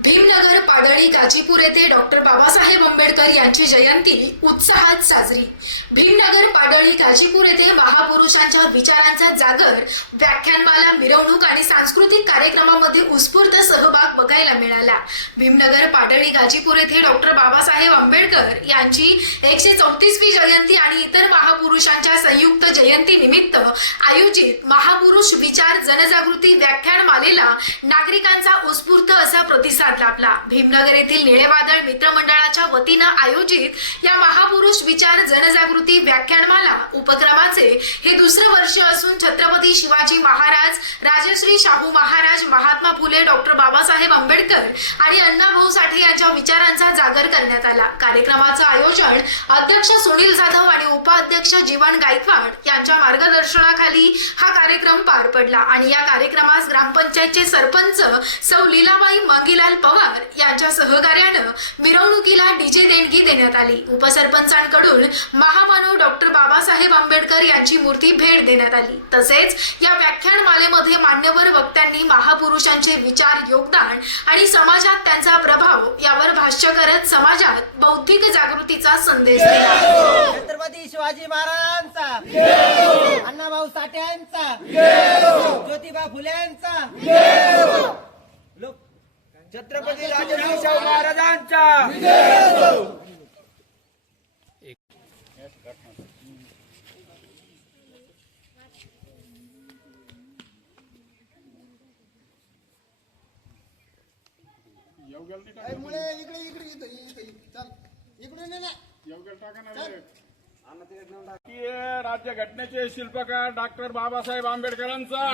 भीमनगर पाडळी गाजीपूर येथे डॉक्टर बाबासाहेब आंबेडकर यांची जयंती उत्साहात साजरी. भीमनगर पाडळी गाजीपूर येथे महापुरुषांच्या विचारांचा जागर व्याख्यानमाला मिरवणूक आणि सांस्कृतिक कार्यक्रमामध्ये उत्स्फूर्त सहभाग बघायला मिळाला. भीमनगर पाडळी गाजीपूर येथे डॉक्टर बाबासाहेब आंबेडकर यांची एकशे चौतीसवी जयंती आणि इतर महापुरुषांच्या संयुक्त जयंती निमित्त आयोजित महापुरुष विचार जनजागृती व्याख्यान नागरिकांचा उत्स्फूर्त असा प्रतिसाद लाभला. भीमनगर येथील निळेवादळ मित्रमंडळाच्या वतीनं आयोजित या महापुरुष विचार जनजागृती व्याख्यानमाला उपक्रमाचे हे दुसरं वर्ष असून छत्रपती शिवाजी महाराज राजश्री शाहू महाराज महात्मा फुले डॉक्टर बाबासाहेब आंबेडकर आणि अण्णाभाऊ साठे यांच्या विचारांचा जागर करण्यात आला. कार्यक्रमाचं आयोजन अध्यक्ष सुनील जाधव अध्यक्ष उपाध्यक्ष जीवन गायकवाड यांच्या मार्गदर्शनाखाली हा कार्यक्रम पार पडला. आणि या कार्यक्रमास ग्रामपंचायतचे सरपंच सौ लीलाबाई मांगीलाल पवार यांच्या सहकार्यानं मिरवणुकीला डीजे देणगी देण्यात आली. उपसरपंचांकडून महामानव डॉक्टर बाबासाहेब आंबेडकर यांची मूर्ती भेट देण्यात आली. तसेच या व्याख्यानमालेमध्ये मान्यवर वक्त्यांनी महापुरुषांचे विचार योगदान आणि समाजात त्यांचा प्रभाव यावर भाष्य करत समाजात बौद्धिक जागृतीचा संदेश दिला. शिवाजी महाराजांचा. अण्णाभाऊ साठे यांचा ज्योतिबा फुले यांचा लोक छत्रपती राजश्री शाहू महाराजांचा. इकडे इकडे. चल. इकडे नाही ना. भारतीय राज्यघटनेचे शिल्पकार डॉक्टर बाबासाहेब आंबेडकरांचा.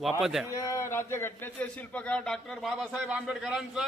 वापस द्या. भारतीय राज्यघटनेचे शिल्पकार डॉक्टर बाबासाहेब आंबेडकरांचा.